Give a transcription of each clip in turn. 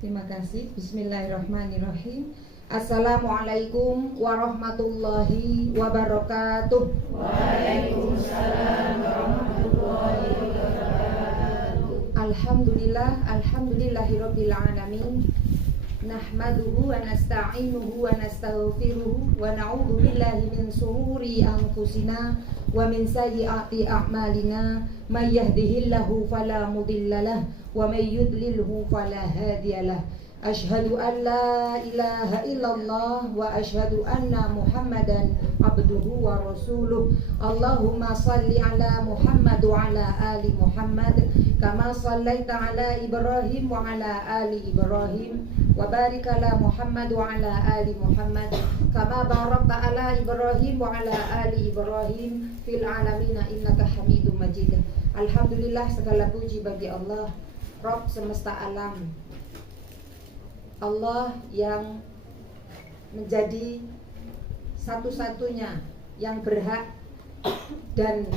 Terima kasih. Bismillahirrahmanirrahim. Assalamualaikum warahmatullahi wabarakatuh. Waalaikumsalam warahmatullahi wabarakatuh. Alhamdulillahirabbil alamin. Nahmaduhu wa nasta'inuhu wa nastaghfiruhu wa na'udzu billahi min shururi anfusina wa min sayyiati a'malina. May yahdihillahu fala mudhillalah wa may yudlilhu fala hadiyalah. Asyhadu an la ilaha illallah wa asyhadu anna Muhammadan abduhu wa rasuluh. Allahumma salli ala Muhammad wa ala ali Muhammad kama sallaita ala Ibrahim wa ala ali Ibrahim wa barik ala Muhammad wa ala ali Muhammad kama barakta ala Ibrahim wa ala ali Ibrahim fil alamin innaka Hamidum Majid. Alhamdulillah, segala puji bagi Allah, Rabb semesta alam. Allah yang menjadi satu-satunya yang berhak dan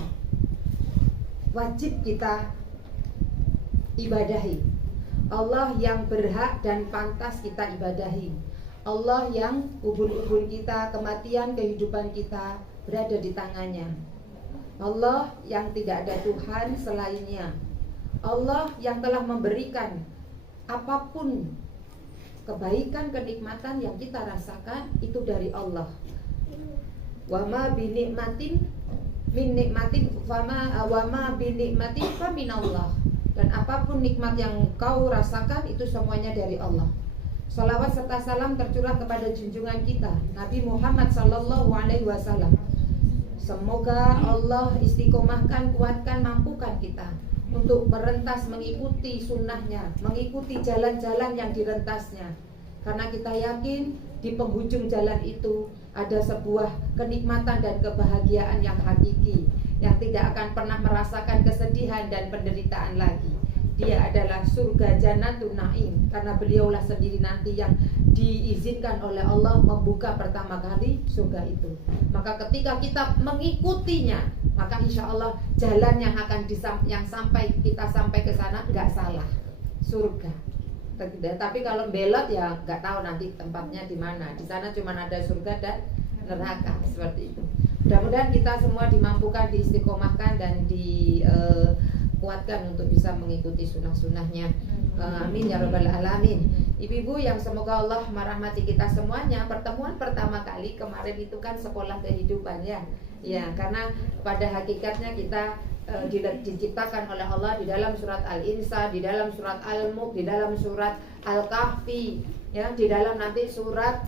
wajib kita ibadahi. Allah yang berhak dan pantas kita ibadahi. Allah yang ubun-ubun kita, kematian, kehidupan kita berada di tangannya. Allah yang tidak ada Tuhan selainnya. Allah yang telah memberikan apapun kebaikan, kenikmatan yang kita rasakan itu dari Allah. Wa ma binikmatin min nikmatin wa ma binikmatin fa minallah. Dan apapun nikmat yang kau rasakan itu semuanya dari Allah. Salawat serta salam tercurah kepada junjungan kita Nabi Muhammad sallallahu alaihi wasallam. Semoga Allah istiqomahkan, kuatkan, mampukan kita untuk merentas mengikuti sunnahnya, mengikuti jalan-jalan yang direntasnya. Karena kita yakin di penghujung jalan itu ada sebuah kenikmatan dan kebahagiaan yang hakiki, yang tidak akan pernah merasakan kesedihan dan penderitaan lagi. Dia adalah surga Jannatun Naim, karena beliaulah sendiri nanti yang diizinkan oleh Allah membuka pertama kali surga itu. Maka ketika kita mengikutinya, maka insya Allah jalan yang akan kita sampai ke sana nggak salah, surga. Tapi kalau belot ya nggak tahu nanti tempatnya di mana. Di sana cuma ada surga dan neraka, seperti itu. Mudah-mudahan kita semua dimampukan, diistiqomahkan dan dikuatkan untuk bisa mengikuti sunnah-sunnahnya. Amin ya rabbal alamin. Ibu-ibu yang semoga Allah merahmati kita semuanya. Pertemuan pertama kali kemarin itu kan sekolah kehidupan ya. Ya, karena pada hakikatnya kita diciptakan oleh Allah di dalam surat Al-Insa, di dalam surat Al-Mulk, di dalam surat Al-Kahfi, ya, di dalam nanti surat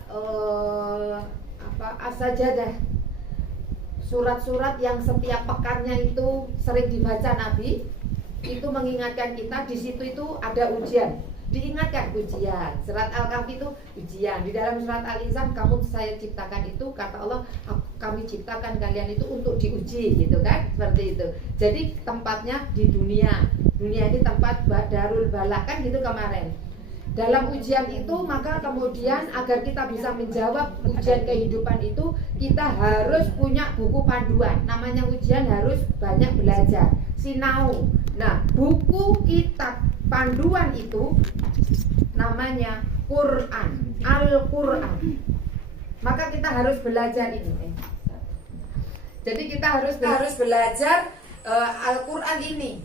As-Sajadah. Surat-surat yang setiap pekannya itu sering dibaca Nabi, itu mengingatkan kita di situ itu ada ujian. Diingatkan ujian. Surat Al-Kahfi itu ujian. Di dalam surat Al-Insan, kamu saya ciptakan itu, kata Allah, kami ciptakan kalian itu untuk diuji, gitu kan? Seperti itu. Jadi tempatnya di dunia. Dunia ini tempat darul bala, kan gitu kemarin. Dalam ujian itu, maka kemudian agar kita bisa menjawab ujian kehidupan itu, kita harus punya buku panduan. Namanya ujian harus banyak belajar, sinau. Nah, buku kitab panduan itu namanya Quran, Al-Quran. Maka kita harus belajar ini. Jadi kita harus belajar Al-Quran ini.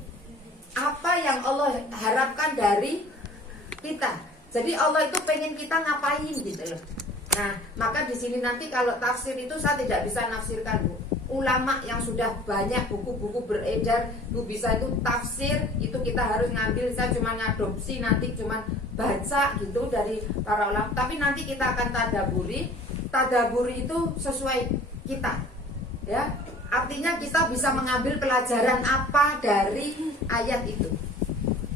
Apa yang Allah harapkan dari kita. Jadi Allah itu pengen kita ngapain gitu loh. Nah, maka di sini nanti kalau tafsir itu saya tidak bisa nafsirkan, Bu. Ulama yang sudah banyak buku-buku beredar, Bu, bisa itu tafsir, itu kita harus ngambil. Saya cuma ngadopsi, nanti cuma baca gitu dari para ulama. Tapi nanti kita akan tadaburi. Tadaburi itu sesuai kita, ya. Artinya kita bisa mengambil pelajaran apa dari ayat itu.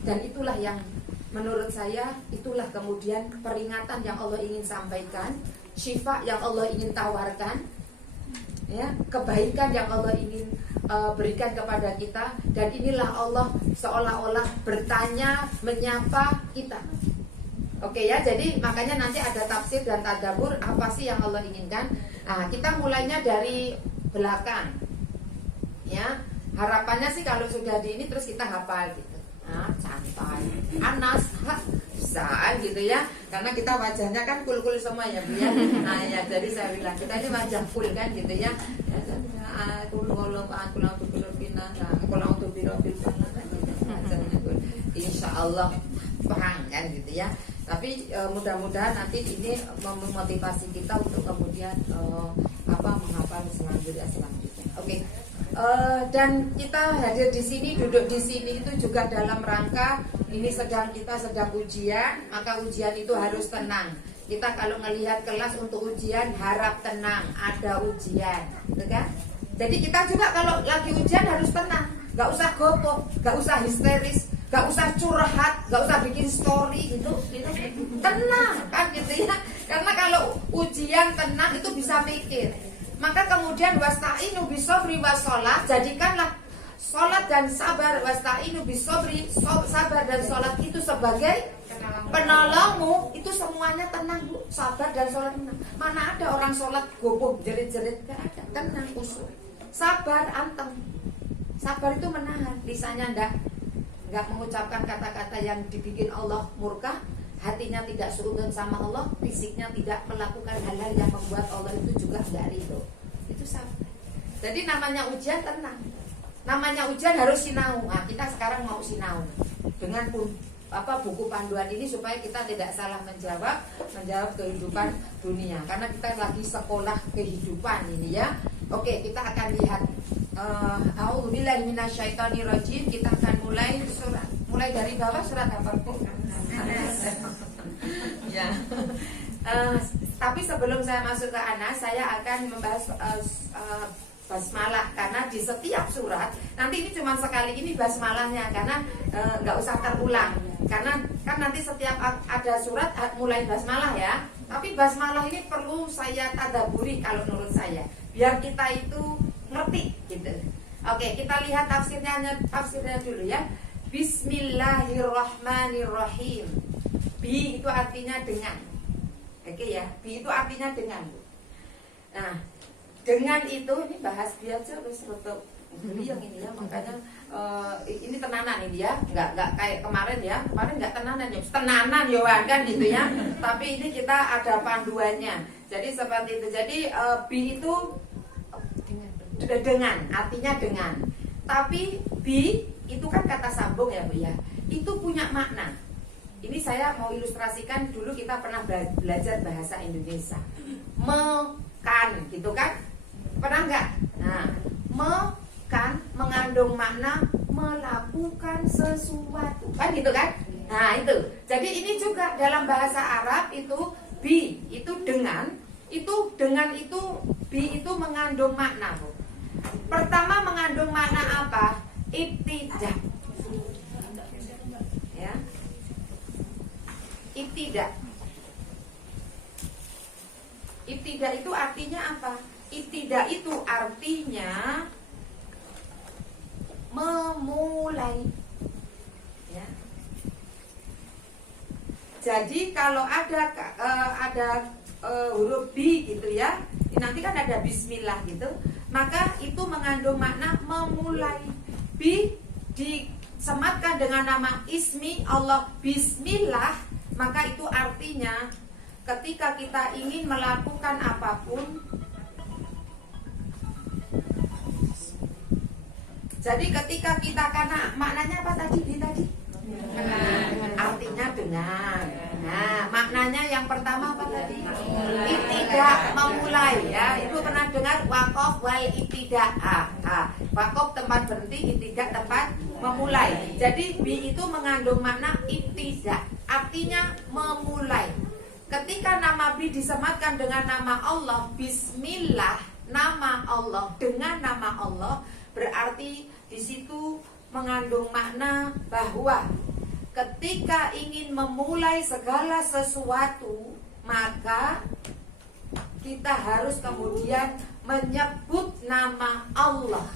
Dan itulah yang menurut saya, itulah kemudian peringatan yang Allah ingin sampaikan, syifa yang Allah ingin tawarkan, ya, kebaikan yang Allah ingin berikan kepada kita. Dan inilah Allah seolah-olah bertanya, menyapa kita. Oke ya, jadi makanya nanti ada tafsir dan tadabbur, apa sih yang Allah inginkan. Nah, kita mulainya dari belakang, ya. Harapannya sih kalau sudah di ini terus kita hafal gitu. Nah, santai. Anas bisa gitu ya, karena kita wajahnya kan kul semua ya Bu ya. Nah ya, jadi saya bilang kita ini wajah kul kan gitu ya. Insya Allah perang kan gitu ya. Tapi mudah-mudahan nanti ini memotivasi kita untuk kemudian menghafal selanjutnya. Oke. Dan kita hadir di sini, duduk di sini itu juga dalam rangka ini kita sedang ujian, maka ujian itu harus tenang. Kita kalau melihat kelas untuk ujian harap tenang, ada ujian, gitu kan? Jadi kita juga kalau lagi ujian harus tenang, nggak usah gopoh, nggak usah histeris, nggak usah curhat, nggak usah bikin story gitu, tenang kan gitu ya. Karena kalau ujian tenang itu bisa mikir. Maka kemudian wasta'inu bisobri wassalah, jadikanlah sholat dan sabar, wasta'inu bisobri, sabar dan sholat itu sebagai penolongmu. Itu semuanya tenang Bu, sabar dan sholat tenang. Mana ada orang sholat gopoh jerit-jerit, gak ada, tenang usul. Sabar anteng, sabar itu menahan, lisannya nggak mengucapkan kata-kata yang dibikin Allah murka, hatinya tidak seudon sama Allah, fisiknya tidak melakukan hal-hal yang membuat Allah itu juga nggak ridho. Itu sabar. Jadi namanya ujian tenang, namanya ujian harus sinau. Nah, kita sekarang mau sinau dengan buku panduan ini supaya kita tidak salah menjawab kehidupan dunia, karena kita lagi sekolah kehidupan ini ya. Oke, kita akan lihat a'udzubillahi minasyaitonirrajim. Kita akan mulai dari bawah surat apa Bu? Ya. Tapi sebelum saya masuk ke Anas, saya akan membahas basmalah, karena di setiap surat nanti ini cuma sekali ini basmalahnya, karena nggak usah terulang, karena kan nanti setiap ada surat mulai basmalah ya. Tapi basmalah ini perlu saya tadaburi kalau menurut saya, biar kita itu ngerti gitu. Oke, kita lihat tafsirnya dulu ya. Bismillahirrahmanirrahim. Bi itu artinya dengan. Oke ya, bi itu artinya dengan. Nah, dengan itu ini bahas biasa terus untuk yang ini ya, makanya ini tenanan ini ya, nggak kayak kemarin ya. Kemarin nggak tenanan ya, tenanan ya kan gitu ya. Tapi ini kita ada panduannya. Jadi seperti itu. Jadi bi itu dengan, artinya dengan. Tapi bi itu kan kata sambung ya Bu ya. Itu punya makna. Ini saya mau ilustrasikan, dulu kita pernah belajar bahasa Indonesia. Mekan gitu kan? Pernah nggak? Nah, mekan mengandung makna melakukan sesuatu, kan gitu kan? Nah itu. Jadi ini juga dalam bahasa Arab itu bi itu dengan itu bi itu mengandung makna Bu. Pertama mengandung makna apa? Ibtidah. Ya. Ibtidah. Ibtidah itu artinya apa? Ibtidah itu artinya memulai. Ya. Jadi kalau ada huruf bi gitu ya, nanti kan ada bismillah gitu, maka itu mengandung makna memulai. Bi disematkan dengan nama ismi Allah, bismillah, maka itu artinya ketika kita ingin melakukan apapun. Jadi ketika kita, karena maknanya apa tadi? Artinya dengan. Nah, maknanya yang pertama apa tadi? Ibtidah, memulai ya. Itu pernah dengar waqaf wal ibtidah. Waqaf tempat berhenti, ibtidah tempat memulai. Jadi bi itu mengandung makna ibtidah, artinya memulai. Ketika nama bi disematkan dengan nama Allah, bismillah, nama Allah dengan nama Allah, berarti di situ mengandung makna bahwa ketika ingin memulai segala sesuatu, maka kita harus kemudian menyebut nama Allah.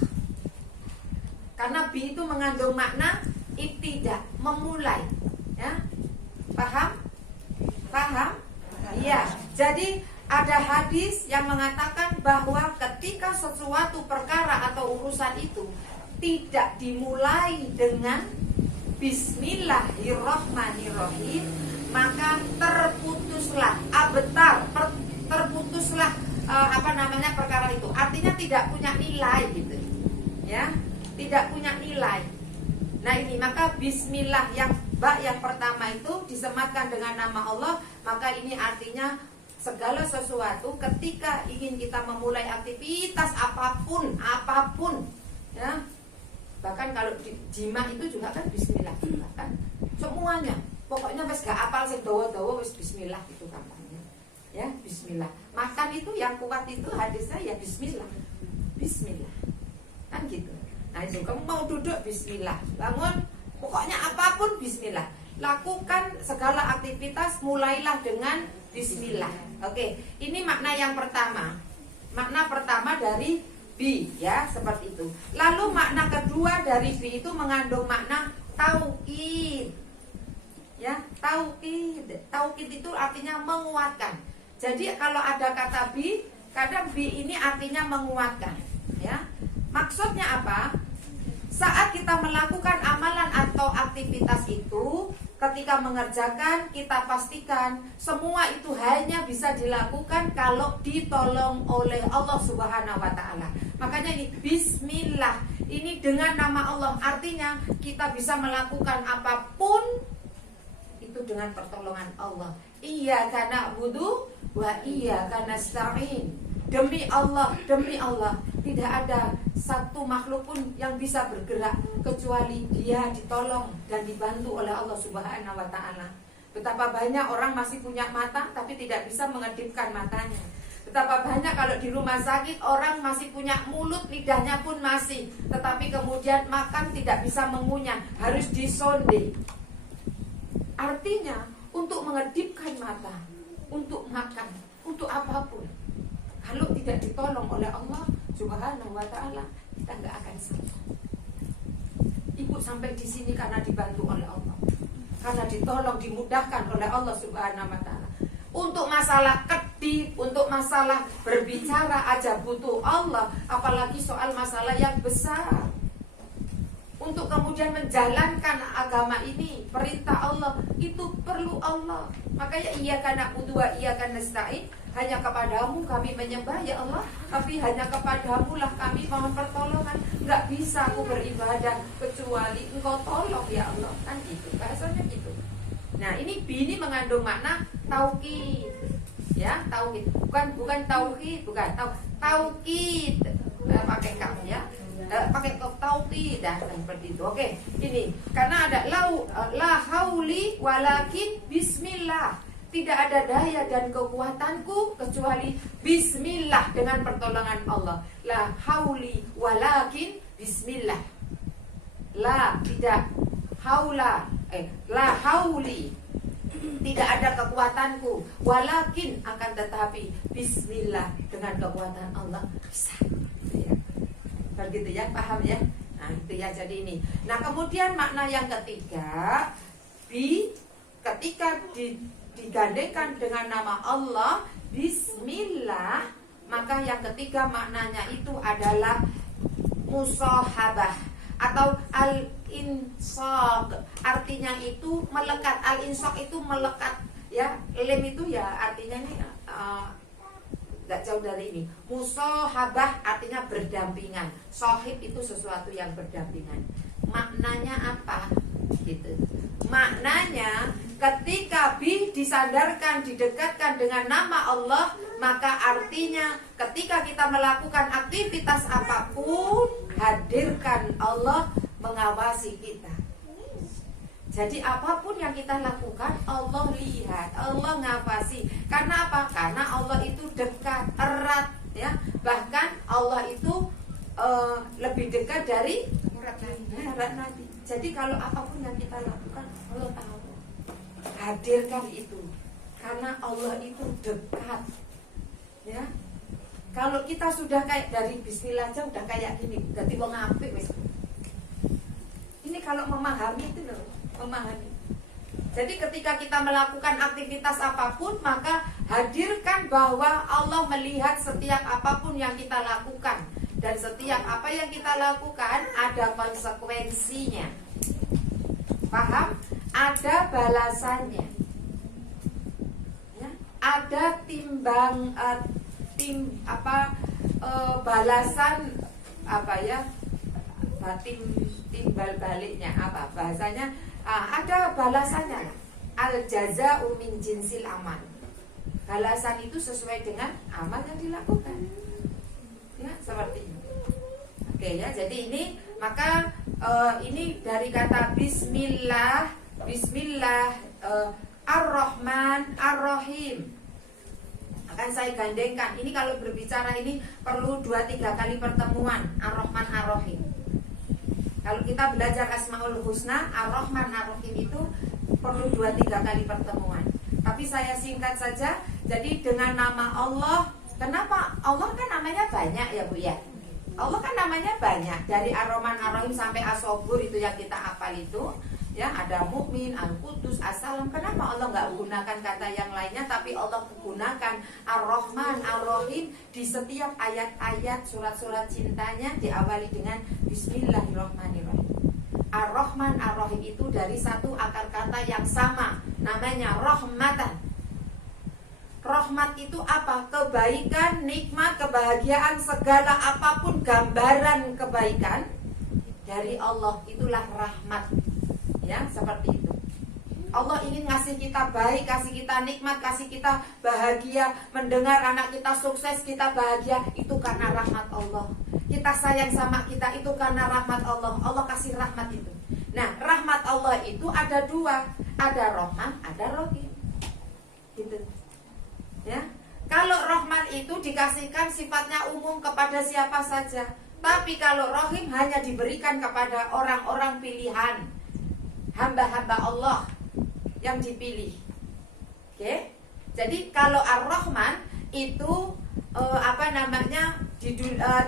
Karena bi itu mengandung makna ibtidah, memulai. Ya? Paham? Iya. Jadi ada hadis yang mengatakan bahwa ketika sesuatu perkara atau urusan itu tidak dimulai dengan Bismillahirrahmanirrahim, maka terputuslah terputuslah perkara itu. Artinya tidak punya nilai gitu. Ya, tidak punya nilai. Nah ini maka bismillah yang pertama itu disematkan dengan nama Allah, maka ini artinya segala sesuatu ketika ingin kita memulai aktivitas apapun ya. Bahkan kalau di jima itu juga kan bismillah juga kan. Semuanya. Pokoknya wis gak apal sing dawa-dawa wis bismillah itu kampanye. Ya, bismillah. Makan itu yang kuat itu hadisnya ya bismillah. Bismillah. Kan gitu. Nah, itu kamu mau duduk bismillah. Bangun pokoknya apapun bismillah. Lakukan segala aktivitas mulailah dengan bismillah. Oke, ini makna yang pertama. Makna pertama dari bi ya, seperti itu. Lalu makna kedua dari bi itu mengandung makna taukid. Ya, taukid. Taukid itu artinya menguatkan. Jadi kalau ada kata bi, kadang bi ini artinya menguatkan, ya. Maksudnya apa? Saat kita melakukan amalan atau aktivitas itu, ketika mengerjakan, kita pastikan semua itu hanya bisa dilakukan kalau ditolong oleh Allah Subhanahu wa Ta'ala. Makanya ini bismillah, ini dengan nama Allah, artinya kita bisa melakukan apapun itu dengan pertolongan Allah. Iyyaka na'budu wa iyyaka nasta'in. Demi Allah, tidak ada satu makhluk pun yang bisa bergerak kecuali dia ditolong dan dibantu oleh Allah Subhanahu wa Ta'ala. Betapa banyak orang masih punya mata tapi tidak bisa mengedipkan matanya. Betapa banyak kalau di rumah sakit orang masih punya mulut, lidahnya pun masih, tetapi kemudian makan tidak bisa mengunyah, harus disonde. Artinya untuk mengedipkan mata, untuk makan, untuk apapun, kalau tidak ditolong oleh Allah Subhanahu wa Ta'ala, kita nggak akan sampai. Ibu sampai di sini karena dibantu oleh Allah, karena ditolong, dimudahkan oleh Allah Subhanahu wa Ta'ala. Untuk masalah kedip, untuk masalah berbicara aja butuh Allah, apalagi soal masalah yang besar. Untuk kemudian menjalankan agama ini, perintah Allah, itu perlu Allah. Makanya iyyaka na'budu wa iyyaka nasta'in, hanya kepadamu kami menyembah ya Allah, tapi hanya kepadamu lah kami mohon pertolongan. Nggak bisa aku beribadah kecuali engkau tolong ya Allah. Kan gitu, bahasanya gitu. Nah ini ini mengandung makna taukid. Ya, taukid. Bukan tauhid, bukan taukid. Pakai kamu ya. Pakai taukid dah seperti itu. Oke, ini karena ada la hauli walakin bismillah. Tidak ada daya dan kekuatanku kecuali bismillah, dengan pertolongan Allah. La hauli walakin bismillah. La tidak haula, la hauli. Tidak ada kekuatanku, walakin akan tetapi bismillah, dengan kekuatan Allah bisa. Ya. Begitu ya, paham ya? Nah, itu ya jadi ini. Nah, kemudian makna yang ketiga, ketika digandengkan dengan nama Allah bismillah, maka yang ketiga maknanya itu adalah musahabah atau al-insaq. Artinya itu melekat. Al-insaq itu melekat ya. Lem itu ya artinya ini gak jauh dari ini. Musahabah artinya berdampingan. Sohib itu sesuatu yang berdampingan. Maknanya apa? Gitu. Maknanya ketika bi disandarkan, didekatkan dengan nama Allah, maka artinya ketika kita melakukan aktivitas apapun, hadirkan Allah mengawasi kita. Jadi apapun yang kita lakukan, Allah lihat, Allah ngawasi. Karena apa? Karena Allah itu dekat, erat, ya. Bahkan Allah itu lebih dekat dari erat Nabi. Jadi kalau apapun yang kita lakukan, Allah tahu. Hadirkan itu, karena Allah itu dekat, ya. Kalau kita sudah kayak dari bismillah aja udah kayak gini, ganti wong apik wis. Ini kalau memahami itu loh, memahami. Jadi ketika kita melakukan aktivitas apapun, maka hadirkan bahwa Allah melihat setiap apapun yang kita lakukan, dan setiap apa yang kita lakukan ada konsekuensinya. Paham? Ada balasannya. ada balasan timbal baliknya apa bahasanya, ada balasannya. Al jaza'u min jinsil amal. Balasan itu sesuai dengan amal yang dilakukan. Ya, seperti ini. Oke ya, jadi ini maka ini dari kata bismillah ar-Rahman ar-Rahim. Akan saya gandengkan. Ini kalau berbicara ini perlu 2-3 kali pertemuan ar-Rahman ar-Rahim. Kalau kita belajar Asmaul Husna, ar-Rahman ar-Rahim itu perlu 2-3 kali pertemuan. Tapi saya singkat saja. Jadi dengan nama Allah, kenapa Allah kan namanya banyak ya Bu ya? Allah kan namanya banyak. Dari ar-Rahman ar-Rahim sampai as-Sabur itu yang kita hafal itu. Ya, ada Mukmin, Al-Qudus, As-Salam. Kenapa Allah nggak gunakan kata yang lainnya, tapi Allah gunakan Ar-Rahman, Ar-Rahim di setiap ayat-ayat surat-surat cintanya diawali dengan Bismillahirrahmanirrahim. Ar-Rahman, Ar-Rahim itu dari satu akar kata yang sama, namanya rahmatan. Rahmat itu apa? Kebaikan, nikmat, kebahagiaan, segala apapun gambaran kebaikan dari Allah, itulah rahmat. Ya, seperti itu. Allah ingin ngasih kita baik, kasih kita nikmat, kasih kita bahagia, mendengar anak kita sukses, kita bahagia, itu karena rahmat Allah. Kita sayang sama kita, itu karena rahmat Allah. Allah kasih rahmat itu. Nah, rahmat Allah itu ada 2, ada Rahman, ada Rahim. Gitu. Ya. Kalau Rahman itu dikasihkan sifatnya umum kepada siapa saja. Tapi kalau Rahim hanya diberikan kepada orang-orang pilihan, hamba-hamba Allah yang dipilih. Oke. Jadi kalau Ar-Rahman itu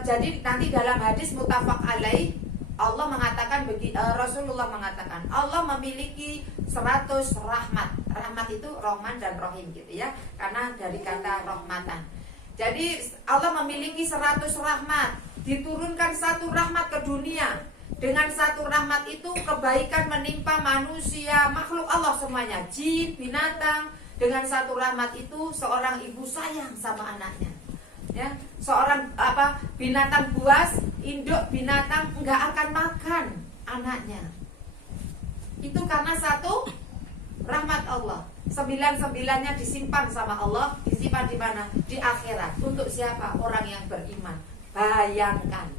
jadi nanti dalam hadis muttafaq alaih Allah mengatakan Rasulullah mengatakan Allah memiliki 100 rahmat. Rahmat itu Rahman dan Rahim gitu ya. Karena dari kata rahmatan. Jadi Allah memiliki 100 rahmat. Diturunkan 1 rahmat ke dunia. Dengan 1 rahmat itu kebaikan menimpa manusia, makhluk Allah semuanya, jin, binatang. Dengan 1 rahmat itu seorang ibu sayang sama anaknya. Ya, seorang binatang buas, induk binatang enggak akan makan anaknya. Itu karena 1 rahmat Allah. 9-9-nya disimpan sama Allah, disimpan di mana? Di akhirat. Untuk siapa? Orang yang beriman. Bayangkan.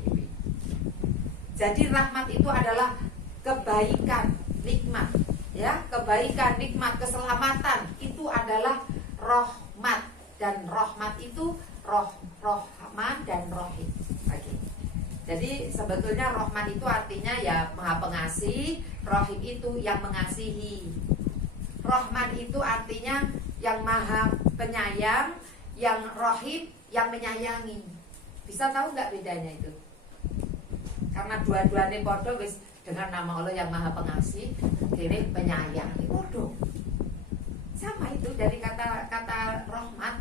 Jadi rahmat itu adalah kebaikan, nikmat, ya, kebaikan, nikmat, keselamatan itu adalah rahmat, dan rahmat itu Rahman dan Rahim. Oke. Jadi sebetulnya Rahman itu artinya ya Maha Pengasih, Rahim itu yang mengasihi. Rahman itu artinya yang Maha Penyayang, yang Rahim yang menyayangi. Bisa tahu nggak bedanya itu? Karena dua-duanya podo wis dengan nama Allah yang Maha Pengasih, kiri penyayang, podo. Sama itu dari kata rahmat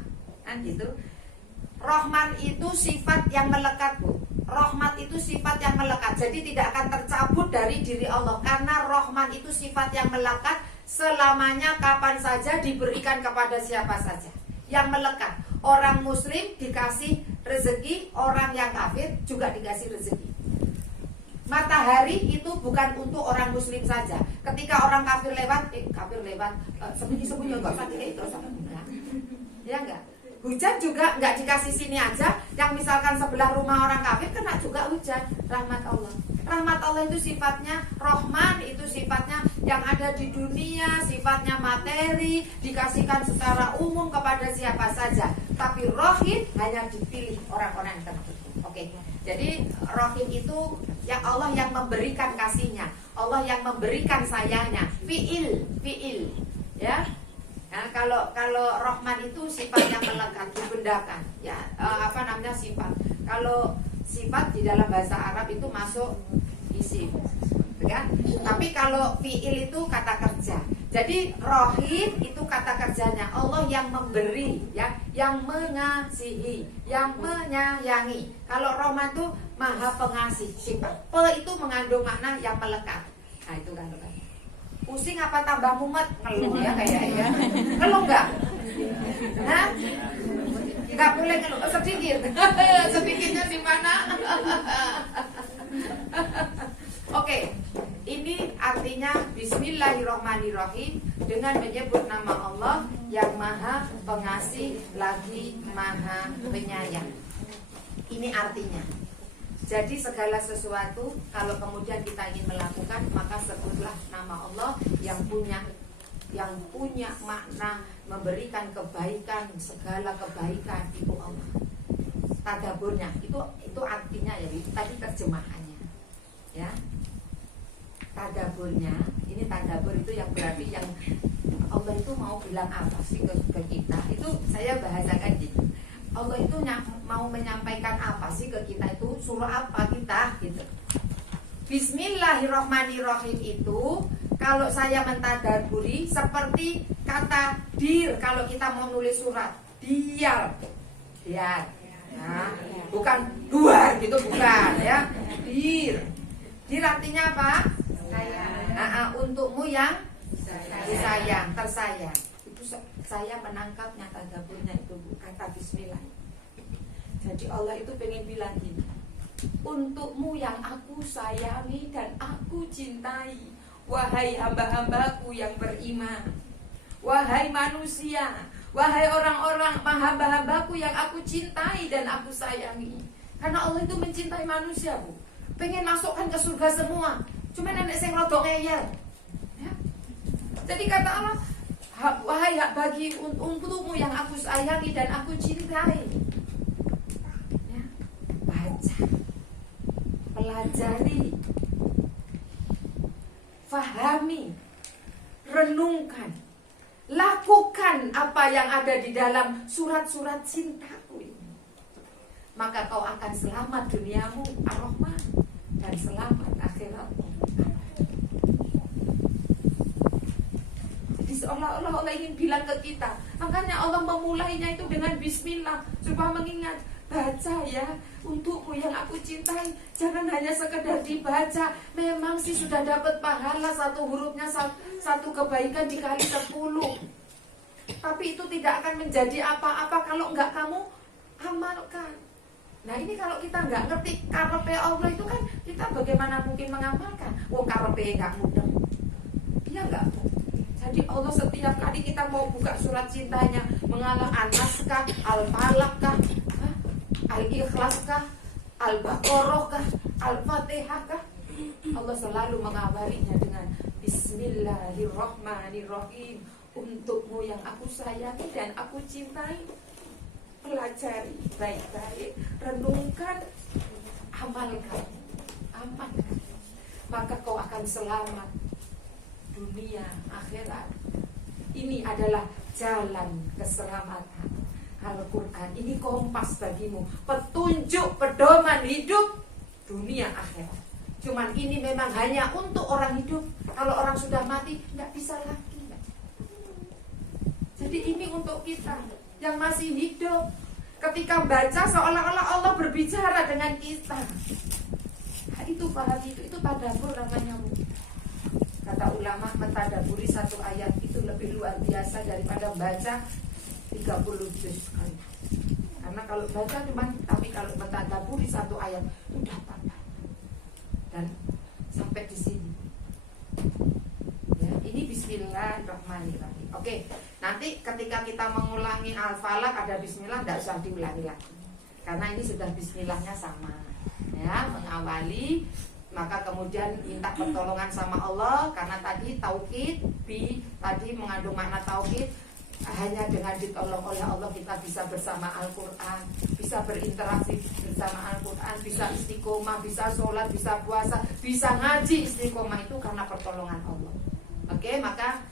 kan gitu. Rahman itu sifat yang melekat, Bu. Rahmat itu sifat yang melekat. Jadi tidak akan tercabut dari diri Allah karena Rahman itu sifat yang melekat selamanya, kapan saja, diberikan kepada siapa saja. Yang melekat. Orang muslim dikasih rezeki, orang yang kafir juga dikasih rezeki. Matahari itu bukan untuk orang muslim saja. Ketika orang kafir lewat, sembunyi-sembunyi enggak usah dilihat terus enggak. Ya enggak? Hujan juga enggak dikasih sini aja. Yang misalkan sebelah rumah orang kafir kena juga hujan. Rahmat Allah. Rahmat Allah itu sifatnya Rahman, itu sifatnya yang ada di dunia, sifatnya materi, dikasihkan secara umum kepada siapa saja. Tapi Rahim hanya dipilih orang-orang tertentu. Oke. Jadi Rahim itu yang Allah yang memberikan kasihnya, Allah yang memberikan sayangnya, fiil, ya. Nah, kalau Rahman itu sifat yang melekat, dibendakan, ya, sifat. Kalau sifat di dalam bahasa Arab itu masuk isim, kan? Tapi kalau fiil itu kata kerja. Jadi Rahim itu kata kerjanya Allah yang memberi, ya, yang mengasihi, yang menyayangi. Kalau Rahman itu Maha Pengasih, sifat. Itu mengandung makna yang melekat. Nah itu kan. Pusing apa tambah mumet? Ngeluh ya kayaknya. Ngeluh enggak? Nah, Nggak boleh sedikit. Sedikitnya di mana? Oke, ini artinya Bismillahirrahmanirrahim dengan menyebut nama Allah yang Maha Pengasih lagi Maha Penyayang. Ini artinya. Jadi segala sesuatu kalau kemudian kita ingin melakukan, maka sebutlah nama Allah yang punya makna memberikan kebaikan, segala kebaikan itu Allah. Tadaburnya itu artinya ya, tadi terjemahannya. Ya. Tadaburnya, ini tadabur itu yang berarti yang Allah itu mau bilang apa sih ke kita? Itu saya bahasakan gitu. Allah itu mau menyampaikan apa sih ke kita, itu suruh apa kita gitu. Bismillahirrahmanirrahim itu kalau saya mentadaburi seperti kata dir kalau kita mau nulis surat. Diar. Nah, bukan dua gitu, bukan ya. Dir. Dir artinya apa? Untukmu yang disayang, tersayang. Itu saya menangkapnya tadaburnya itu kata bismillah. Jadi Allah itu pengen bilang gini, untukmu yang aku sayangi dan aku cintai, wahai hamba-hambaku yang beriman, wahai manusia, wahai orang-orang hamba-hambaku yang aku cintai dan aku sayangi. Karena Allah itu mencintai manusia, Bu. Pengen masukkan ke surga semua. Cuma nenek sing rada ngeyel. Ya. Jadi kata Allah, wahai bagi untukmu yang aku sayangi dan aku cintai. Ya. Baca. Pelajari. Fahami. Renungkan. Lakukan apa yang ada di dalam surat-surat cintaku ini. Maka kau akan selamat duniamu ar-Rahman dan selamat akhiratmu. Jadi seolah-olah Allah ingin bilang ke kita. Makanya Allah memulainya itu dengan bismillah, supaya mengingat, baca ya untukmu yang aku cintai. Jangan hanya sekedar dibaca. Memang sih sudah dapat pahala, satu hurufnya satu kebaikan dikali 10. Tapi itu tidak akan menjadi apa-apa kalau enggak kamu amalkan. Nah ini kalau kita nggak ngerti karepe Allah itu kan, kita bagaimana mungkin mengamalkan? Karepe nggak mudah. Iya nggak? Jadi Allah setiap kali kita mau buka surat cintanya, mengalah An-Nas kah, Al-Falaq kah, Al-Ikhlas kah, Al-Baqarah kah, Al-Fatihah kah, Allah selalu mengawalinya dengan Bismillahirrahmanirrahim. Untukmu yang aku sayangi dan aku cintai. Pelajari baik-baik, renungkan, amalkan, maka kau akan selamat dunia akhirat. Ini adalah jalan keselamatan. Al-Quran ini kompas bagimu, petunjuk, pedoman hidup dunia akhirat. Cuman ini memang hanya untuk orang hidup. Kalau orang sudah mati tidak bisa lagi. Jadi ini untuk kita yang masih hidup. Ketika baca seolah-olah Allah berbicara dengan kita. Nah, itu paham itu tadabbur namanya. Kata ulama, mentadaburi satu ayat itu lebih luar biasa daripada baca 30 juz sekali. Karena kalau baca cuma, tapi kalau mentadaburi satu ayat udah tambah. Dan sampai di sini. Ya, ini Bismillahirrahmanirrahim. Oke, nanti ketika kita mengulangi Al-Falaq ada Bismillah, tidak usah diulangi lagi. Karena ini sudah Bismillahnya sama. Ya, mengawali, maka kemudian minta pertolongan sama Allah. Karena tadi tauhid, tadi mengandung makna tauhid. Hanya dengan ditolong oleh Allah kita bisa bersama Al-Quran, bisa berinteraksi bersama Al-Quran, bisa istiqomah, bisa sholat, bisa puasa, bisa ngaji. Istiqomah itu karena pertolongan Allah. Oke, maka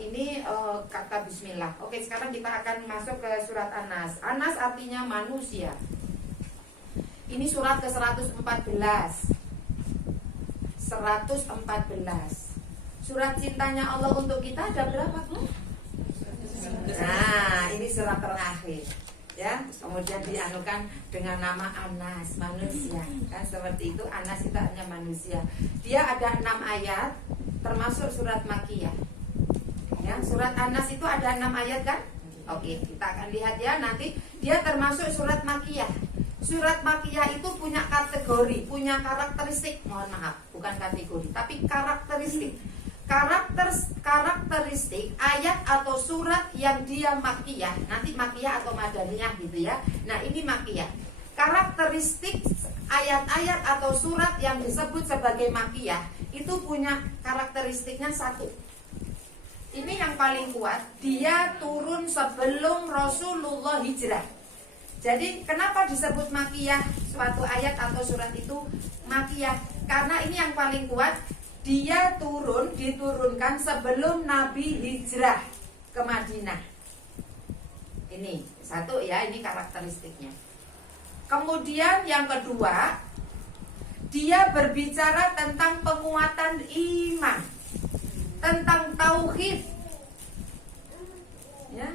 ini kata bismillah. Oke, sekarang kita akan masuk ke surat An-Nas. An-Nas artinya manusia. Ini surat ke 114. 114. Surat cintanya Allah untuk kita ada berapa? Nah, ini surat terakhir. Ya, kemudian dianukan dengan nama An-Nas, manusia. Kan seperti itu, An-Nas itu hanya manusia. Dia ada 6 ayat, termasuk surat Makkiyah. Ya, surat An-Nas itu ada 6 ayat kan? Oke, kita akan lihat ya nanti dia termasuk surat Makkiyah. Surat Makkiyah itu punya kategori, punya karakteristik, mohon maaf, bukan kategori, tapi karakteristik. Karakteristik ayat atau surat yang dia Makkiyah, nanti Makkiyah atau Madaniyah gitu ya. Nah, ini Makkiyah. Karakteristik ayat-ayat atau surat yang disebut sebagai Makkiyah itu punya karakteristiknya satu. Ini yang paling kuat, dia turun sebelum Rasulullah hijrah. Jadi kenapa disebut Makkiyah suatu ayat atau surat itu Makkiyah? Karena ini yang paling kuat, dia diturunkan sebelum Nabi hijrah ke Madinah. Ini satu ya, ini karakteristiknya. Kemudian yang kedua, dia berbicara tentang penguatan iman, tentang tauhid. Ya.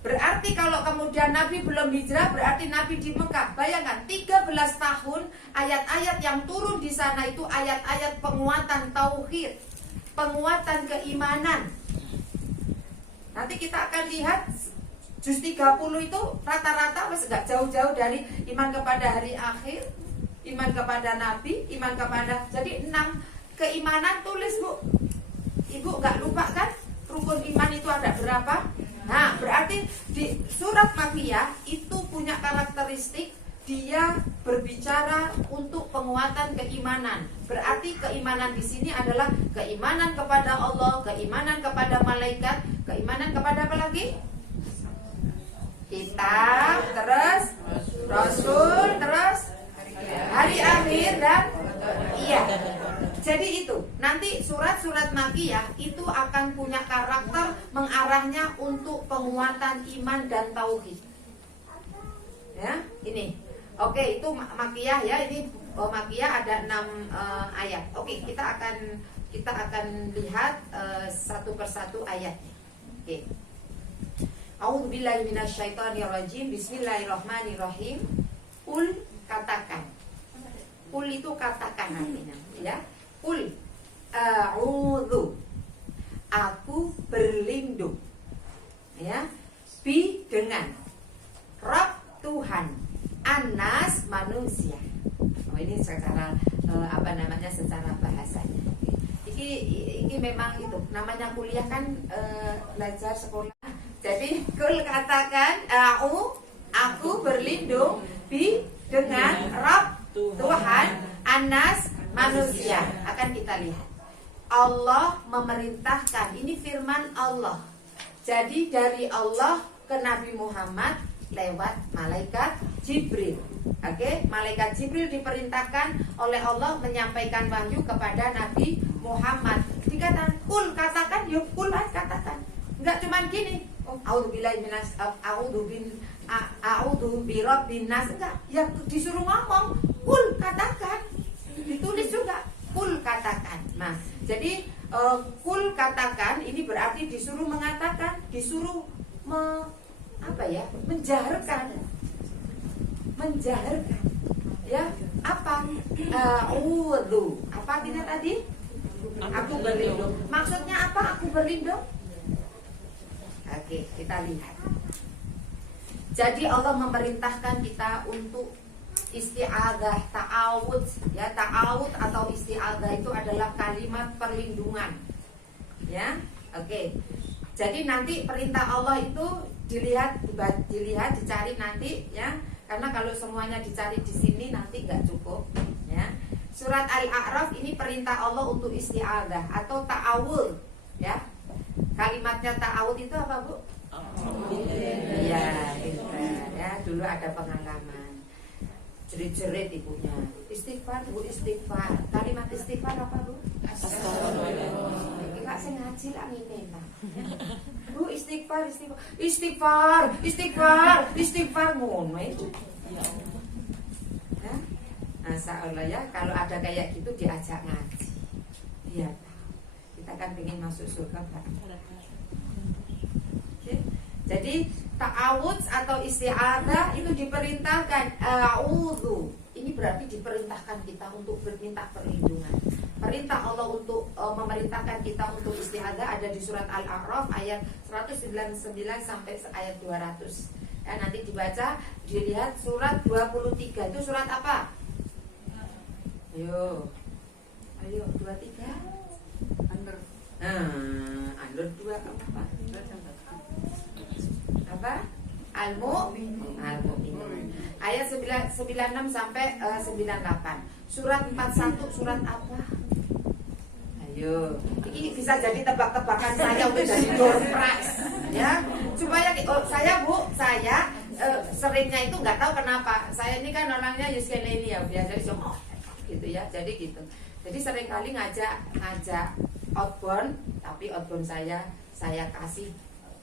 Berarti kalau kemudian Nabi belum hijrah, berarti Nabi di Mekah. Bayangkan 13 tahun ayat-ayat yang turun di sana itu ayat-ayat penguatan tauhid, penguatan keimanan. Nanti kita akan lihat juz 30 itu rata-rata gak jauh-jauh dari iman kepada hari akhir, iman kepada Nabi, iman kepada. Jadi 6 keimanan tulis, Bu. Ibu gak lupa kan? Rukun iman itu ada berapa? Nah, berarti di surat Makkiyah itu punya karakteristik dia berbicara untuk penguatan keimanan. Berarti keimanan di sini adalah keimanan kepada Allah, keimanan kepada malaikat, keimanan kepada apa lagi? Kitab, terus Rasul, terus hari akhir dan iya. Jadi itu, nanti surat-surat Makkiyah itu akan punya karakter mengarahnya untuk penguatan iman dan tauhid. Ya, ini. Oke, itu Makkiyah ya, ini Makkiyah ada 6 ayat. Oke, kita akan lihat satu persatu ayatnya. Oke. A'udzubillahi minasyaitonirrajim. Bismillahirrahmanirrahim. Qul, katakan. Qul itu katakan artinya, ya. Qul a'udzu, aku berlindung, ya, bi dengan Rabb Tuhan, Anas manusia. Oh, ini secara secara bahasanya. Ini memang itu namanya kuliah kan, belajar sekolah. Jadi kul katakan aku berlindung bi dengan Rabb Tuhan, Anas manusia. Akan kita lihat Allah memerintahkan, ini firman Allah. Jadi dari Allah ke Nabi Muhammad lewat malaikat Jibril. Oke, malaikat Jibril diperintahkan oleh Allah menyampaikan wahyu kepada Nabi Muhammad. Dikatakan kul, katakan, yuk kul katakan. Enggak cuman gini, a'udzu birabbin nas, enggak. Ya disuruh ngomong, kul katakan. Ditulis juga kul katakan. Nah, jadi kul katakan ini berarti disuruh mengatakan, disuruh menjaharkan. Ya, apa? A'udzu. Apa artinya tadi? Aku berlindung. Maksudnya apa aku berlindung? Oke, kita lihat. Jadi Allah memerintahkan kita untuk isti'adzah, ta'awudz, ya, ta'awudz atau isti'adzah itu adalah kalimat perlindungan. Ya, oke. Jadi nanti perintah Allah itu dilihat, dicari nanti, ya. Karena kalau semuanya dicari di sini nanti nggak cukup, ya. Surat Al-A'raf ini perintah Allah untuk isti'adzah atau ta'awudz, ya. Kalimatnya ta'awudz itu apa, Bu? Iya, ya, dulu ada pengalaman. Jerit-jerit ibunya, istighfar, Bu, istighfar. Kalimat istighfar apa, Bu? Astagfirullah. Kak sing ngaji lah ngene, Pak. Bu, istighfar ngono itu. Ya. Masya Allah ya, kalau ada kayak gitu diajak ngaji. Iya. Kita kan pengen masuk surga, Pak. Oke. Jadi ta'awudz atau isti'adzah itu diperintahkan. A'udzu. Ini berarti diperintahkan kita untuk berminta perlindungan. Perintah Allah untuk memerintahkan kita untuk isti'adzah ada di surat Al-A'raf ayat 199 sampai ayat 200. Ya, nanti dibaca, dilihat surat 23. Itu surat apa? Ayo. Ayo 23. Under. Under 2 apa? Apa? Al-Mu'minun. Ayat 96 sampai 98. Surat 41 surat apa? Ayo. Ini bisa jadi tebak-tebakan saya untuk jadi door prize, ya. Supaya saya seringnya itu nggak tahu kenapa. Saya ini kan orangnya Yuskeleni ya, biasa cuma gitu ya. Jadi gitu. Jadi seringkali ngajak outbound, tapi outbound saya kasih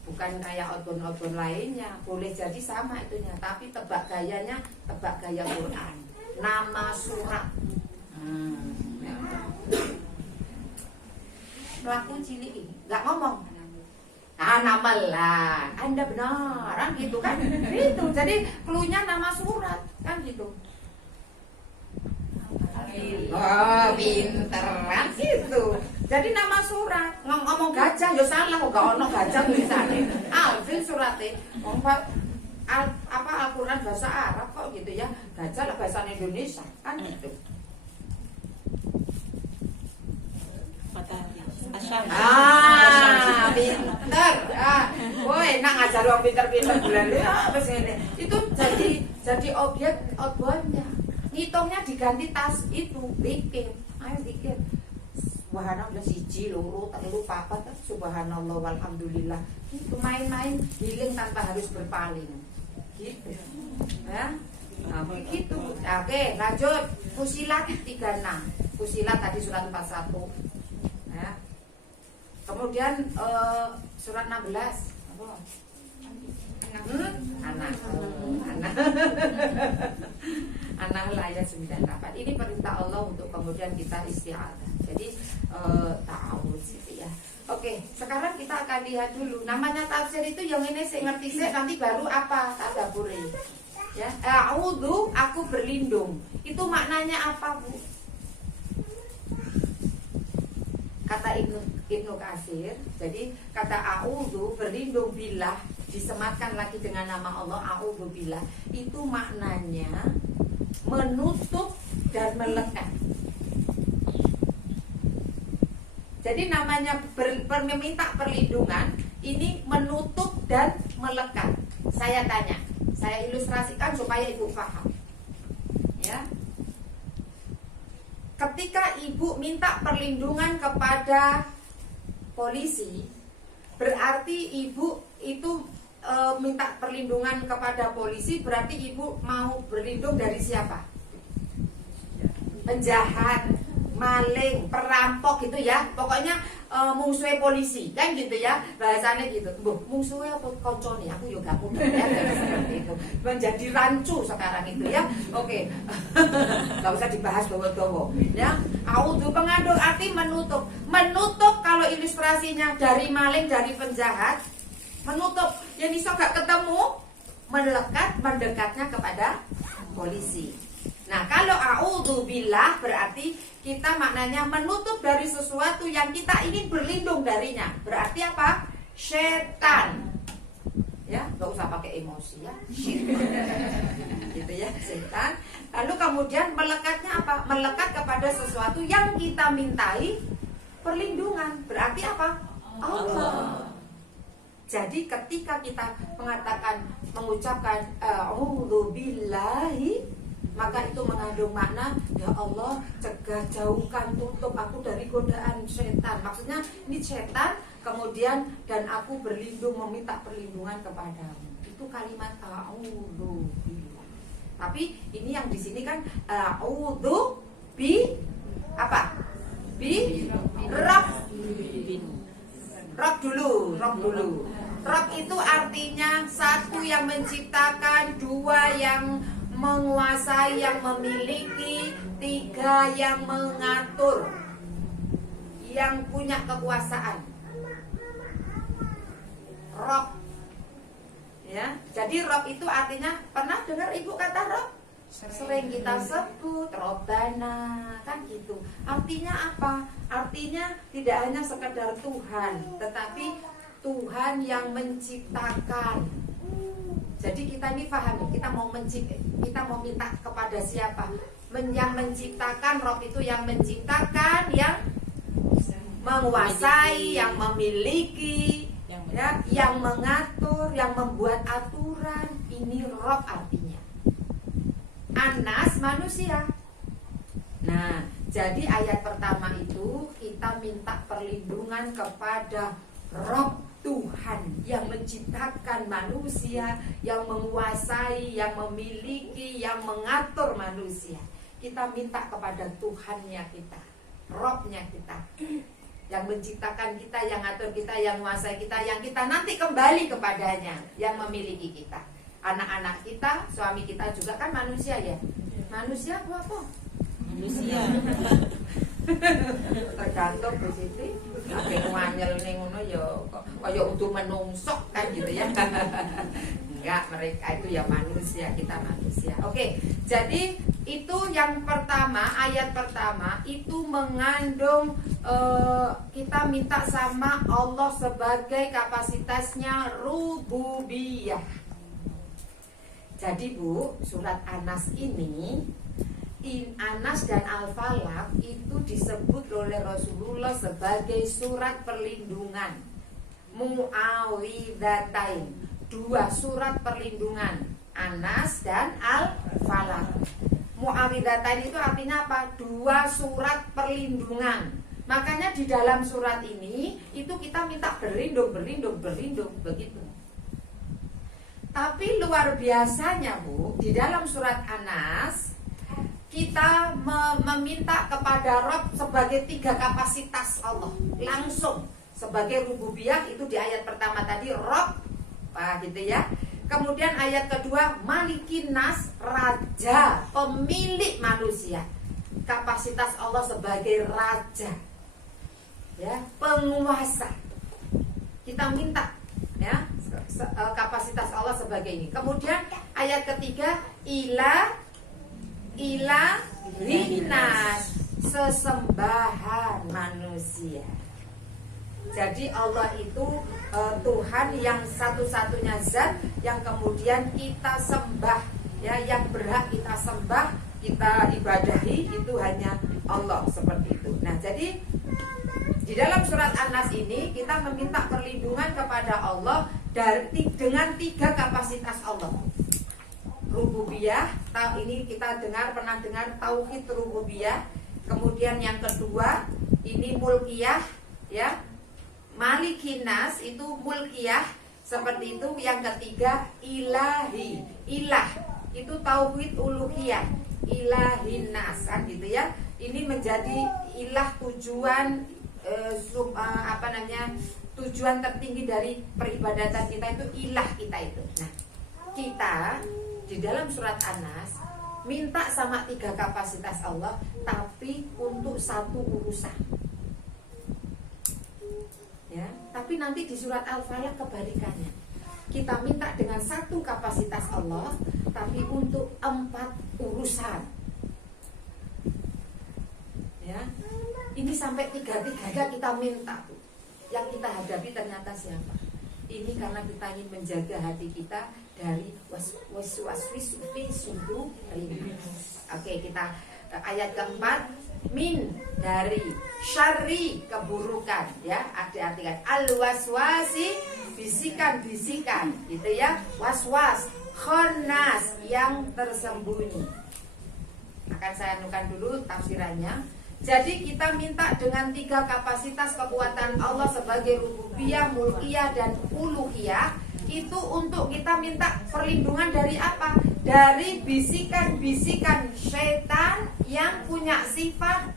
bukan kayak outbound lainnya, boleh jadi sama itunya, tapi tebak gayanya tebak gaya Quran, nama surat. Ya. Pelaku cilik nggak ngomong, nama lah, Anda benar, gitu kan? Itu jadi cluenya nama surat kan gitu. Oh, pinteran gitu. Jadi nama surat, ngomong gajah ya salah, kok gak ono gajah tulisannya. Alfil surate, Al-Quran bahasa Arab kok gitu ya. Gajah lah bahasa Indonesia kan gitu. Pinter. Woi, enak ngajar orang pinter-pinter bulan ini. Itu jadi objek outboundnya. Ngitungnya diganti tas itu, bikin. Ayo bikin. Subhanallah siji loro telu papat subhanallah walhamdulillah. Itu main-main healing tanpa harus berpaling. Gitu. Ya. Nah, begitu. Oke, lanjut. Fusilat 36. Fusilat tadi surat 41. Ya. Kemudian surat 16 apa? Anak ayat 98. Ini perintah Allah untuk kemudian kita isti'adzah. Jadi ta'awudz gitu ya. Oke, sekarang kita akan lihat dulu. Namanya tafsir itu yang ini saya ngerti sih, nanti baru apa tadabburi. Ya, a'udzu, aku berlindung. Itu maknanya apa, Bu? Kata Ibnu Katsir, jadi kata a'udzu berlindung billah disematkan lagi dengan nama Allah, a'udzu billah, itu maknanya menutup dan melekat. Jadi namanya meminta perlindungan ini menutup dan melekat. Saya tanya, saya ilustrasikan supaya Ibu paham. Ya. Ketika Ibu minta perlindungan kepada polisi, berarti Ibu itu minta perlindungan kepada polisi, berarti Ibu mau berlindung dari siapa? Penjahat, maling, perampok gitu ya. Pokoknya musuhnya polisi kan gitu ya, bahasanya gitu. Musuhnya apa koncone, aku juga gak mudah ya seperti itu. Menjadi rancu sekarang itu ya. Oke. Gak usah dibahas bawa-bawa ya. A'udzu pengandung arti menutup. Menutup kalau ilustrasinya dari maling, dari penjahat, menutup yang bisa gak ketemu, melekat, mendekatnya kepada polisi. Nah, kalau a'udzu billah berarti kita maknanya menutup dari sesuatu yang kita ingin berlindung darinya. Berarti apa? Setan. Ya, gak usah pakai emosi ya. Gitu ya, setan. Lalu kemudian melekatnya apa? Melekat kepada sesuatu yang kita mintai perlindungan. Berarti apa? Allah. Jadi ketika kita mengucapkan a'udzu billahi, maka itu mengandung makna ya Allah, cegah, jauhkan, tutup aku dari godaan setan. Maksudnya ini setan, kemudian dan aku berlindung, meminta perlindungan kepadamu. Itu kalimat a'udzu billah. Tapi ini yang di sini kan a'udzu bi apa? Bi Rabb. Rob dulu. Rob itu artinya satu yang menciptakan, dua yang menguasai, yang memiliki, tiga yang mengatur, yang punya kekuasaan. Rob. Ya, jadi Rob itu artinya, pernah dengar Ibu kata Rob? Sering kita sebut Robbana, kan gitu. Artinya apa? Artinya tidak hanya sekedar Tuhan, tetapi Tuhan yang menciptakan. Jadi kita ini pahami, kita mau minta kepada siapa? Yang menciptakan, Rob itu yang menciptakan, yang menguasai, yang memiliki, ya, yang mengatur, yang membuat aturan. Ini Rob artinya. Anas manusia. Nah, jadi ayat pertama itu kita minta perlindungan kepada Rob Tuhan yang menciptakan manusia, yang menguasai, yang memiliki, yang mengatur manusia. Kita minta kepada Tuhannya kita, Robnya kita, yang menciptakan kita, yang ngatur kita, yang menguasai kita, yang kita nanti kembali kepadanya, yang memiliki kita. Anak-anak kita, suami kita juga kan manusia ya. Manusia apa? Manusia. Tergantung positif. Nek nganyel ning ngono ya kaya untuk menungsok kan gitu ya. Enggak, mereka itu ya manusia, kita manusia. Oke, jadi itu yang pertama, ayat pertama itu mengandung kita minta sama Allah sebagai kapasitasnya rububiyah. Jadi Bu, surat Anas ini, Anas dan Al-Falaq itu disebut oleh Rasulullah sebagai surat perlindungan, mu'awidhatain, 2 surat perlindungan, Anas dan Al-Falaq. Mu'awidhatain itu artinya apa? 2 surat perlindungan. Makanya di dalam surat ini itu kita minta berlindung begitu. Tapi luar biasanya Bu, di dalam surat Anas kita meminta kepada Rob sebagai 3 kapasitas Allah langsung sebagai rububiyah. Itu di ayat pertama tadi Rob, gitu ya. Kemudian ayat kedua Malikin Nas, raja, pemilik manusia. Kapasitas Allah sebagai raja, ya, penguasa. Kita minta, ya, kapasitas Allah sebagai ini. Kemudian ayat ketiga ilahinas, sesembahan manusia. Jadi Allah itu Tuhan yang satu-satunya zat yang kemudian kita sembah, ya, yang berhak kita sembah, kita ibadahi itu hanya Allah, seperti itu. Nah, jadi di dalam surat An-Nas ini kita meminta perlindungan kepada Allah dengan 3 kapasitas Allah. Rububiyah, ini kita pernah dengar tauhid rububiyah. Kemudian yang kedua ini mulkiyah, ya. Malikinas itu mulkiyah, seperti itu. Yang ketiga ilahi, ilah itu tauhid uluhiyah, ilahinas, kan gitu ya. Ini menjadi ilah, tujuan tujuan tertinggi dari peribadatan kita itu ilah kita itu. Nah, kita di dalam surat An-Nas minta sama 3 kapasitas Allah, tapi untuk 1 urusan, ya. Tapi nanti di surat Al-Falaq kebalikannya, kita minta dengan 1 kapasitas Allah, tapi untuk 4 urusan, ya. Ini sampai 3-3 kita minta tuh. Yang kita hadapi ternyata siapa? Ini karena kita ingin menjaga hati kita dari waswis fi sudur. Oke, kita ayat keempat, min, dari, syarri, keburukan, ya, artikan al-waswasi, bisikan-bisikan, gitu ya, waswas, khannas, yang tersembunyi. Akan saya anukan dulu tafsirannya. Jadi kita minta dengan 3 kapasitas kekuatan Allah sebagai rububiyah, mulkiyah, dan uluhiyah. Itu untuk kita minta perlindungan dari apa? Dari bisikan-bisikan setan yang punya sifat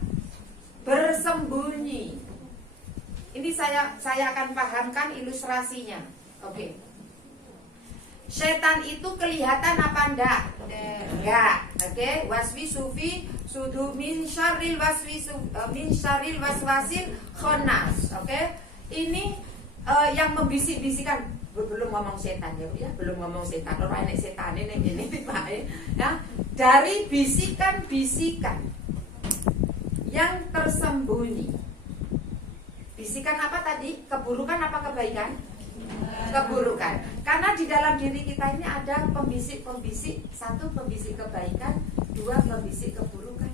bersembunyi. Ini saya akan pahamkan ilustrasinya. Oke. Setan itu kelihatan apa enggak? Enggak. Oke, waswi sufi sudu min syarril waswasil khannas. Oke. Ini yang membisik-bisikan, belum ngomong setan ya, belum ngomong setan. Ora nek setane ning ngene Pak. Ya, dari bisikan-bisikan yang tersembunyi. Bisikan apa tadi? Keburukan apa kebaikan? keburukan. Karena di dalam diri kita ini ada pembisik-pembisik, satu pembisik kebaikan, dua pembisik keburukan.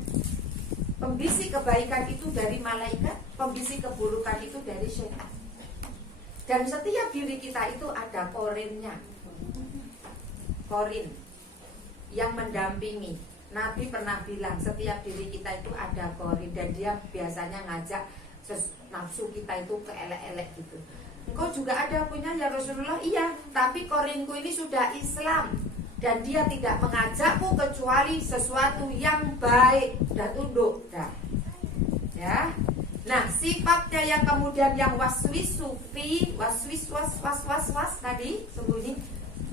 Pembisik kebaikan itu dari malaikat, pembisik keburukan itu dari syaitan. Dan setiap diri kita itu ada korinnya, korin yang mendampingi. Nabi pernah bilang setiap diri kita itu ada korin, dan dia biasanya ngajak nafsu kita itu ke elek-elek gitu. Engkau juga ada punya ya Rasulullah? Iya, tapi korinku ini sudah Islam dan dia tidak mengajakku kecuali sesuatu yang baik dan tunduk. Ya. Nah, sifatnya yang kemudian yang waswis sufi, waswis was tadi sembunyi,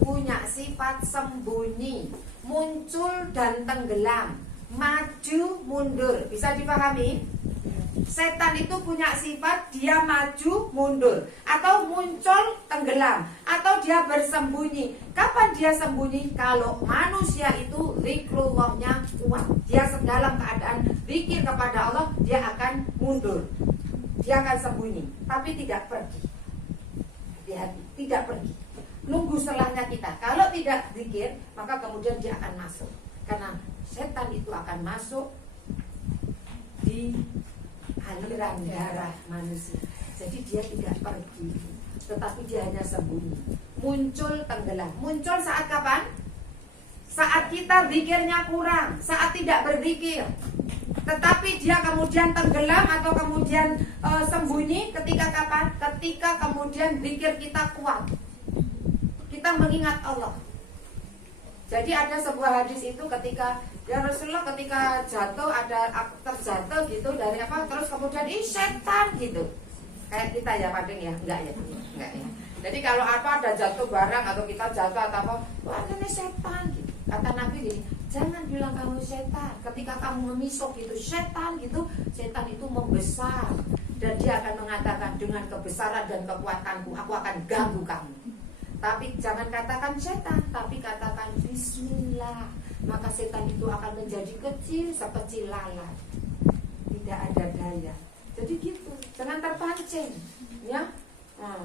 punya sifat sembunyi, muncul dan tenggelam, maju mundur. Bisa dipahami? Setan itu punya sifat dia maju mundur, atau muncul tenggelam, atau dia bersembunyi. Kapan dia sembunyi? Kalau manusia itu zikrullahnya kuat, dia dalam keadaan zikir kepada Allah, dia akan mundur, dia akan sembunyi, tapi tidak pergi. Hati-hati, tidak pergi, nunggu setelahnya kita. Kalau tidak zikir, maka kemudian dia akan masuk, karena setan itu akan masuk di aliran darah manusia. Jadi dia tidak pergi, tetapi dia hanya sembunyi, muncul tenggelam. Muncul saat kapan? Saat kita zikirnya kurang, saat tidak berzikir. Tetapi dia kemudian tenggelam atau kemudian sembunyi ketika kapan? Ketika kemudian zikir kita kuat, kita mengingat Allah. Jadi ada sebuah hadis itu ketika ya Rasulullah ketika jatuh, ada terjatuh gitu dari apa, terus kemudian setan gitu. Kayak kita ya Padeng ya, enggak ya? Enggak ya. Jadi kalau apa ada jatuh barang atau kita jatuh atau apa, wah ini setan gitu. Kata Nabi gini, jangan bilang kamu setan. Ketika kamu memisok gitu, setan gitu, setan itu membesar dan dia akan mengatakan dengan kebesaran dan kekuatanku aku akan ganggu kamu. Tapi jangan katakan setan, tapi katakan bismillah. Maka setan itu akan menjadi kecil sekecil lalat, tidak ada daya. Jadi gitu, jangan terpancing, ya.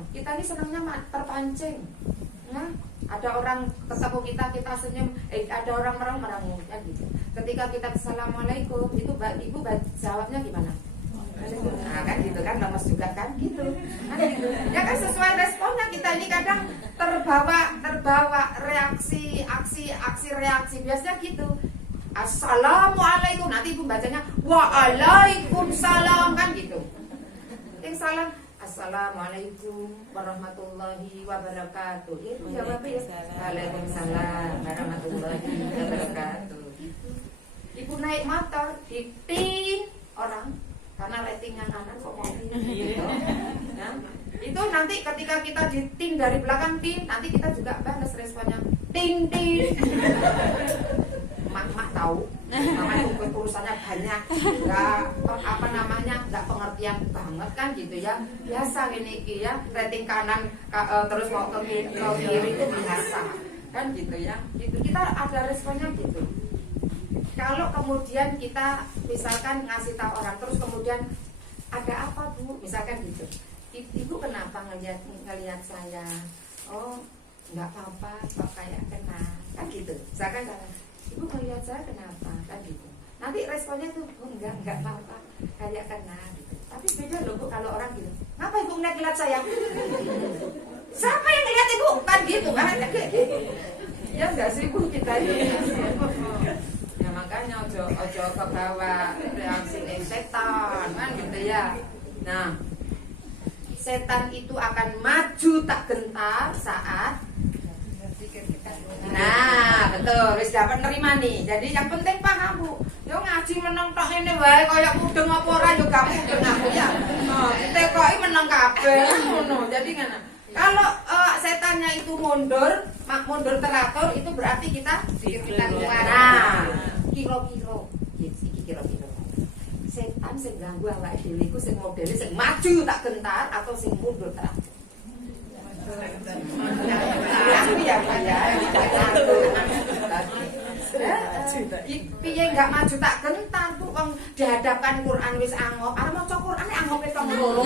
Kita ini senangnya terpancing. Ya, ada orang ketemu kita senyum, ada orang merang kan gitu. Ketika kita assalamualaikum, itu ibu jawabnya gimana? Nah, kan gitu kan, lemes juga kan gitu. Kan gitu. Ya kan sesuai responnya kita ini kadang terbawa reaksi, aksi reaksi biasanya gitu. Assalamualaikum, nanti ibu bacanya waalaikumsalam kan gitu. Yang salam assalamualaikum warahmatullahi wabarakatuh. Itu jawabnya waalaikumsalam warahmatullahi wabarakatuh. Ibu naik motor ditin orang karena ratingnya kanan kok mobil gitu. Nah, itu nanti ketika kita diting dari belakang tin, nanti kita juga balas responnya ting ting. Mak tahu, namanya urusannya banyak, nggak pengertian banget kan gitu ya. Biasa ini ya, rating kanan terus mau ke kiri itu biasa kan gitu ya. Gitu kita ada responnya gitu. Kalau kemudian kita misalkan ngasih tahu orang, terus kemudian ada apa Bu, misalkan gitu, ibu kenapa ngelihat saya? Oh nggak apa-apa, kok kayak kena kan gitu. Misalkan ibu ngelihat saya kenapa kan gitu. Nanti responnya tuh oh, enggak apa-apa, kayak kena gitu. Tapi beda loh Bu kalau orang gitu, ngapa ibu ngelihat saya? Siapa yang ngelihat ibu kan gitu kan kayak gitu. Ya enggak sih Bu kita ini. Makanya ojo ke bawah reaksi setan kan gitu ya. Nah, setan itu akan maju tak gentar saat nah betul, wis dapat nerima nih. Jadi yang penting paham Bu. Yo ngaji meneng tok ngene wae kaya mudeng apa ora yo gak mudeng aku ya. Ditekoki meneng kabeh ngono. Jadi ngene. Kalau setannya itu mundur teratur, itu berarti kita keluar. Nah, kira-kira setan sing ganggu awake dhewe iku sing modele sing maju tak gentar atau sing mundur teratur. Ya. Piye enggak maju tak gentar Bu, wong dihadapkan Quran wis angop. Arep maca Quran nek angope tong loro.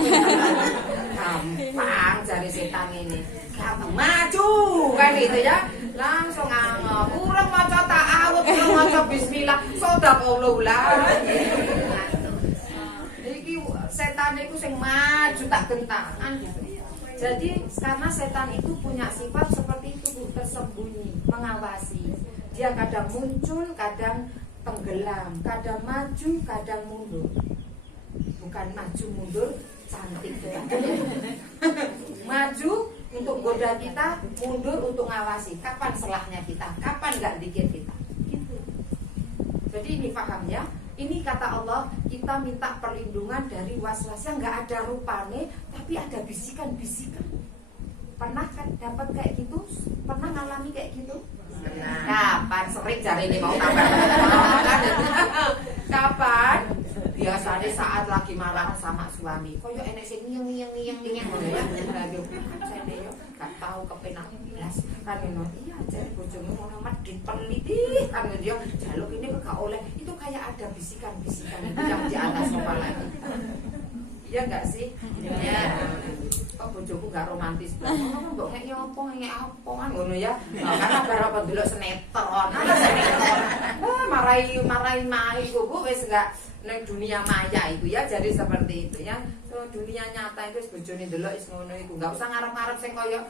gampang cari setan ini. Gampang maju kan gitu ya. Langsung angop. Urang maca ta'awudz, urang maca bismillah, sadaqallah. Iki setan itu sing maju tak gentangan gitu. Jadi karena setan itu punya sifat seperti itu, Bu, tersembunyi, mengawasi. Dia kadang muncul, kadang tenggelam, kadang maju, kadang mundur. Bukan maju mundur cantik ya. Maju untuk goda kita, mundur untuk ngawasi. Kapan selahnya kita, kapan nggak dikir kita. Gitu. Jadi ini paham ya. Ini kata Allah, kita minta perlindungan dari was-was yang nggak ada rupane, tapi ada bisikan-bisikan. Pernah kan dapat kayak gitu? Pernah ngalami kayak gitu? Kapan? Sering cari ini mau tambah. Kapan? Biasanya saat lagi marah sama suami. Koyo enek sing ngiyeng ngono ya. Aduh, saya yo gak tahu kepenak belas. Kan ngono. Iya, jare bojomu ngono medhit peneliti kan dia jaluk ini kok gak oleh. Itu kayak ada bisikan-bisikan yang di atas kepala. Iya enggak sih? Iya. Kok bojoku gak romantis banget. Ngono mbok ngek nyopo ngek apa kan ngono ya. Karena baru delok sinetron. Marahi mai Bu wis enggak neng dunia maya itu ya, jadi seperti itu ya. So, dunia nyata itu bojone delok is ngono iku. Enggak usah ngarep-ngarep sing koyo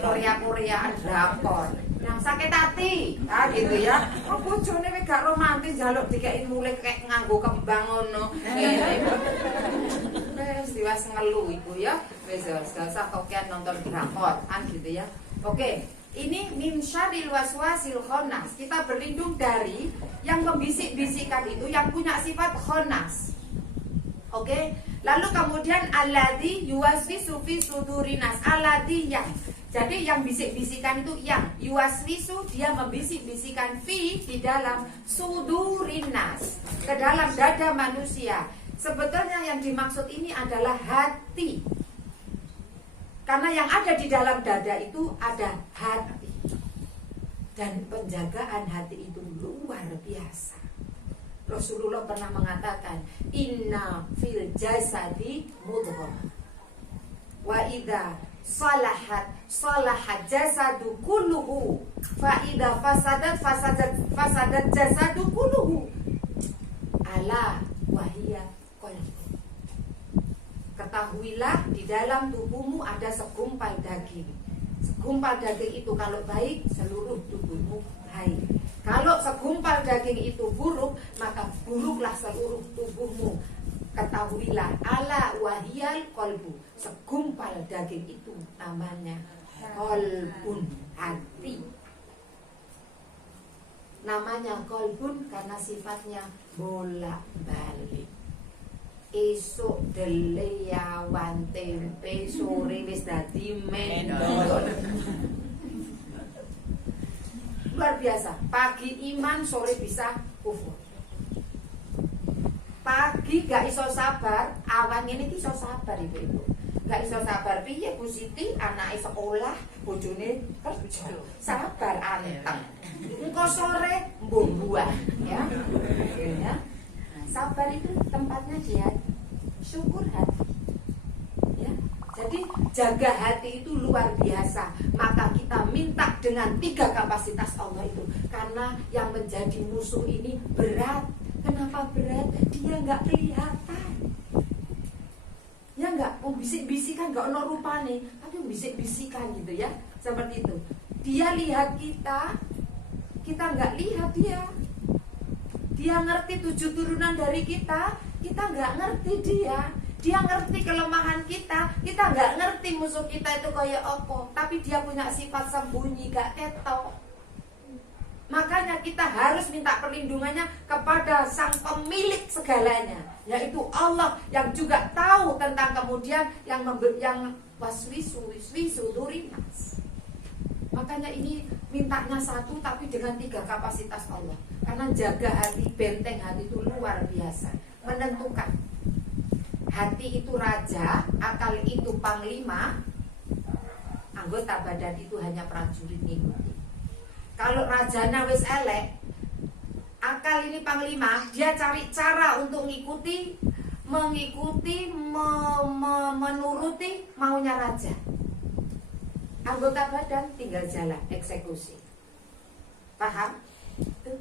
Korea-Koreaan drakor. Yang sakit hati, gitu ya. Oh bojone wis gak romantis njaluk dikeki mulih kayak nganggo kembang ngono. Wis diwas ngelu iku ya. Wis gak usah kokean nonton drakor kan gitu ya. Oke. Ini min syarril waswasil khannas. Kita berlindung dari yang membisik-bisikkan itu, yang punya sifat khannas. Oke? Lalu kemudian alladzi yuwaswisu fi sudurinas. Alladzi yang. Jadi yang bisik-bisikan itu yang yuwaswisu, dia membisik-bisikan fi di dalam sudurinas, ke dalam dada manusia. Sebetulnya yang dimaksud ini adalah hati. Karena yang ada di dalam dada itu ada hati. Dan penjagaan hati itu luar biasa. Rasulullah pernah mengatakan, inna fil jasadi mudghah. Wa idza salahat jasadu kulluhu. Fa idza fasadat jasadu kulluhu. Ala wahiyya qalbi. Ketahuilah di dalam tubuhmu ada segumpal daging. Segumpal daging itu kalau baik, seluruh tubuhmu baik. Kalau segumpal daging itu buruk, maka buruklah seluruh tubuhmu. Ketahuilah ala wahiyal qalbu. Segumpal daging itu namanya qalbun, hati. Namanya qalbun karena sifatnya bolak-balik. Esuk dele awan tempe, sore wis dadi mendol. Luar biasa. Pagi iman, sore bisa kufur. Pagi gak iso sabar, awan ini iso sabar ibu-ibu. Gak iso sabar piye Bu Siti, anake sekolah, bojone kerja. Sabar anteng. Engko sore mbok buah, ya. Ya. Sabar itu tempatnya di hati, syukur hati ya. Jadi jaga hati itu luar biasa. Maka kita minta dengan 3 kapasitas Allah itu. Karena yang menjadi musuh ini berat. Kenapa berat? Dia gak kelihatan. Ya gak, bisik-bisikan gak ono rupane, tapi bisik-bisikan gitu ya. Seperti itu. Dia lihat kita gak lihat dia. Dia ngerti 7 turunan dari kita nggak ngerti dia. Dia ngerti kelemahan kita nggak ngerti musuh kita itu kayak apa. Tapi dia punya sifat sembunyi, gak ketok. Makanya kita harus minta perlindungannya kepada sang pemilik segalanya, yaitu Allah yang juga tahu tentang kemudian yang waswisu durinas. Makanya ini mintanya 1 tapi dengan 3 kapasitas Allah. Karena jaga hati, benteng hati itu luar biasa, menentukan. Hati itu raja, akal itu panglima, anggota badan itu hanya prajurit ngikuti. Kalau rajanya wis elek, akal ini panglima, dia cari cara untuk ngikuti mengikuti, menuruti maunya raja. Anggota badan tinggal jalan, eksekusi. Paham? Tuh.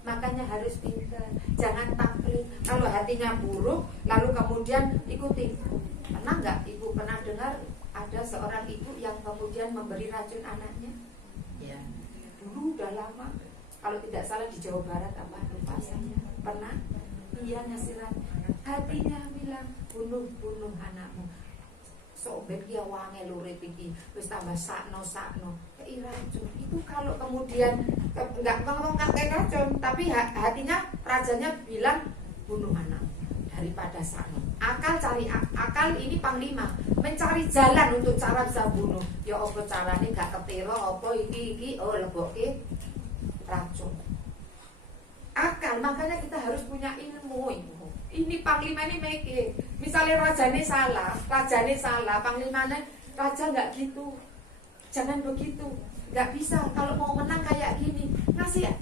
Makanya harus pintar, jangan taklid. Kalau hatinya buruk, lalu kemudian ikuti. Pernah nggak ibu pernah dengar ada seorang ibu yang kemudian memberi racun anaknya? Ya. Dulu udah lama, kalau tidak salah di Jawa Barat apa lupa saya. Pernah? Iya ngasih racun. Hatinya bilang bunuh anakmu. Sobek dia wangi lurit iki, wis tambah sakno kei racun. Itu kalau kemudian nggak ngomong kei racun, tapi hatinya rajanya bilang bunuh anak daripada sakno. Akal cari akal ini panglima, mencari jalan untuk cara bisa bunuh. Ya apa carane gak ketero apa iki lebokke racun. Akal, makanya kita harus punya ilmu. Ini panglima ini mikir, misalnya rajane salah, panglimanya raja nggak gitu, jangan begitu, nggak bisa. Kalau mau menang kayak gini, ngasih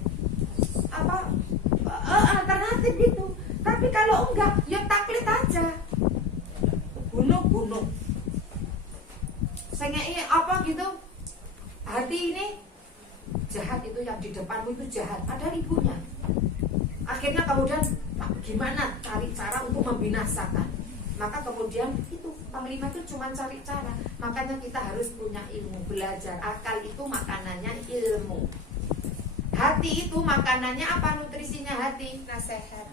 apa alternatif gitu. Tapi kalau enggak, ya taklid aja, bunuh. Sengei apa gitu, hati ini jahat itu yang di depanmu itu jahat, ada ibunya. Akhirnya kemudian gimana cari cara untuk membinasakan. Maka kemudian itu panglima itu cuma cari cara. Makanya kita harus punya ilmu, belajar. Akal itu makanannya ilmu. Hati itu makanannya apa, nutrisinya hati? Nasihat.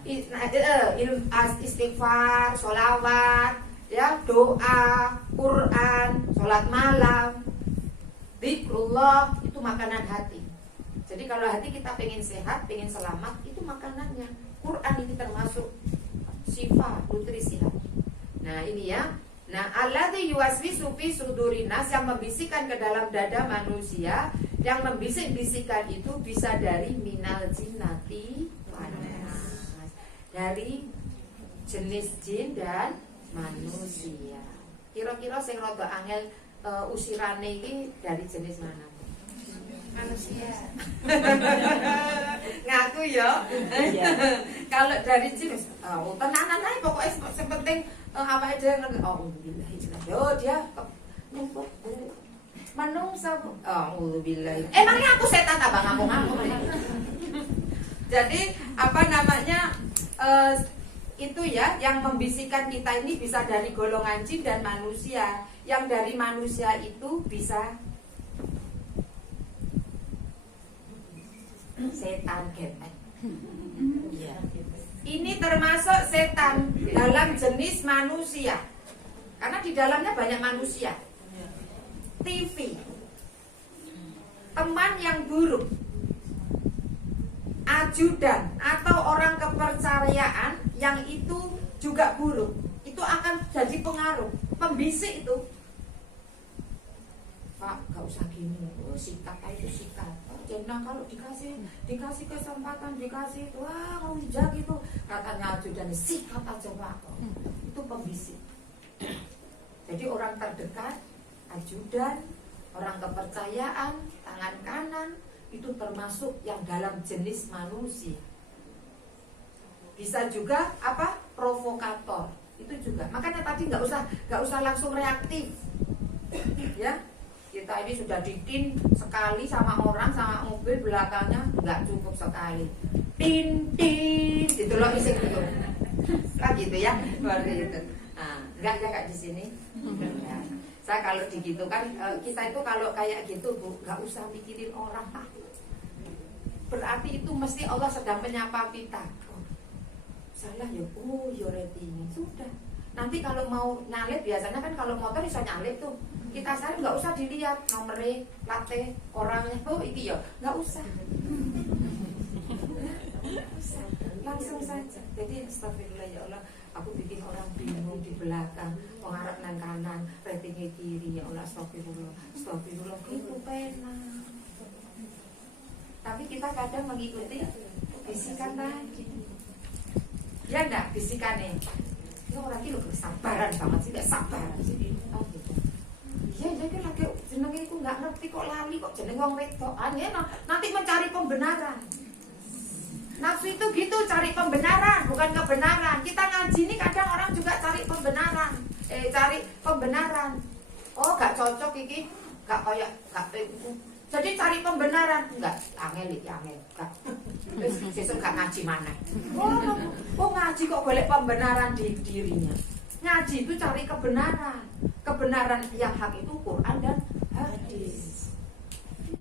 Istighfar, sholawat, ya, doa, Quran, sholat malam, zikrullah, itu makanan hati. Jadi kalau hati kita pengen sehat, pengen selamat, itu makanannya. Quran ini termasuk sifat nutrisi hati. Nah ini ya. Nah alladzi yuwaswisu fi sudurin nas, yang membisikkan ke dalam dada manusia. Yang membisik-bisikan itu bisa dari minal jinnati wan nas, dari jenis jin dan manusia. Kira-kira sing rada angel usirane iki dari jenis mana? Manusia. Ngaku ya. Kalau dari jenis tenanan ae pokoknya yang penting apa aja alhamdulillah. Oh dia numpuk manungsa. Alhamdulillah. Emangnya aku setan apa ngomong-ngomong. Jadi apa namanya itu ya, yang membisikkan kita ini bisa dari golongan jin dan manusia. Yang dari manusia itu bisa setan getek. Ya. Ini termasuk setan dalam jenis manusia. Karena di dalamnya banyak manusia. TV. Teman yang buruk. Ajudan atau orang kepercayaan yang itu juga buruk. Itu akan jadi pengaruh, pembisik itu. Pak, gak usah gini. Sikat itu sikat. Nah kalau dikasih kesempatan, dikasih itu, wah kamu jaga itu, katanya ajudan, sikat aja Pak. Itu pembisik. Jadi orang terdekat, ajudan, orang kepercayaan, tangan kanan, itu termasuk yang dalam jenis manusia. Bisa juga apa? Provokator. Itu juga. Makanya tadi nggak usah langsung reaktif. Ya. Kita ini sudah ditin sekali sama orang, sama mobil belakangnya, nggak cukup sekali. Tin gitu loh, isi gitu. Kan gitu ya, seperti itu. Nah, enggak ya Kak di sini. Ya. Saya kalau digitu kan, kita itu kalau kayak gitu Bu, nggak usah mikirin orang. Berarti itu mesti Allah sedang menyapa kita. Salah ya, ya rating sudah. Nanti kalau mau nyalip, biasanya kan kalau motor bisa nyalip tuh. Kita salip nggak usah dilihat nomornya, plate, orangnya, itu ya nggak usah. Langsung saja. Jadi astagfirullah ya Allah, aku bikin orang bingung di belakang, mengarah nang kanan, ratingnya kiri, ya Allah astagfirullah, itu pena. Tapi kita kadang mengikuti bisikan tadi. Ya enggak bisikannya. Ya orang itu kesabaran banget sih, enggak sabar sih. Oh gitu. Iya kan lagi jenenge itu nggak ngerti kok lali kok jeneng wong wedok. Nanti mencari pembenaran. Nafsu itu gitu, cari pembenaran, bukan kebenaran. Kita ngaji ini kadang orang juga cari pembenaran. Cari pembenaran. Oh, gak cocok iki, gak kayak jadi cari pembenaran. Enggak, angel iki angel. Sesuk gak ngaji mana. Oh, ngaji kok golek pembenaran di dirinya. Ngaji itu cari kebenaran. Kebenaran yang hak itu Quran dan hadis.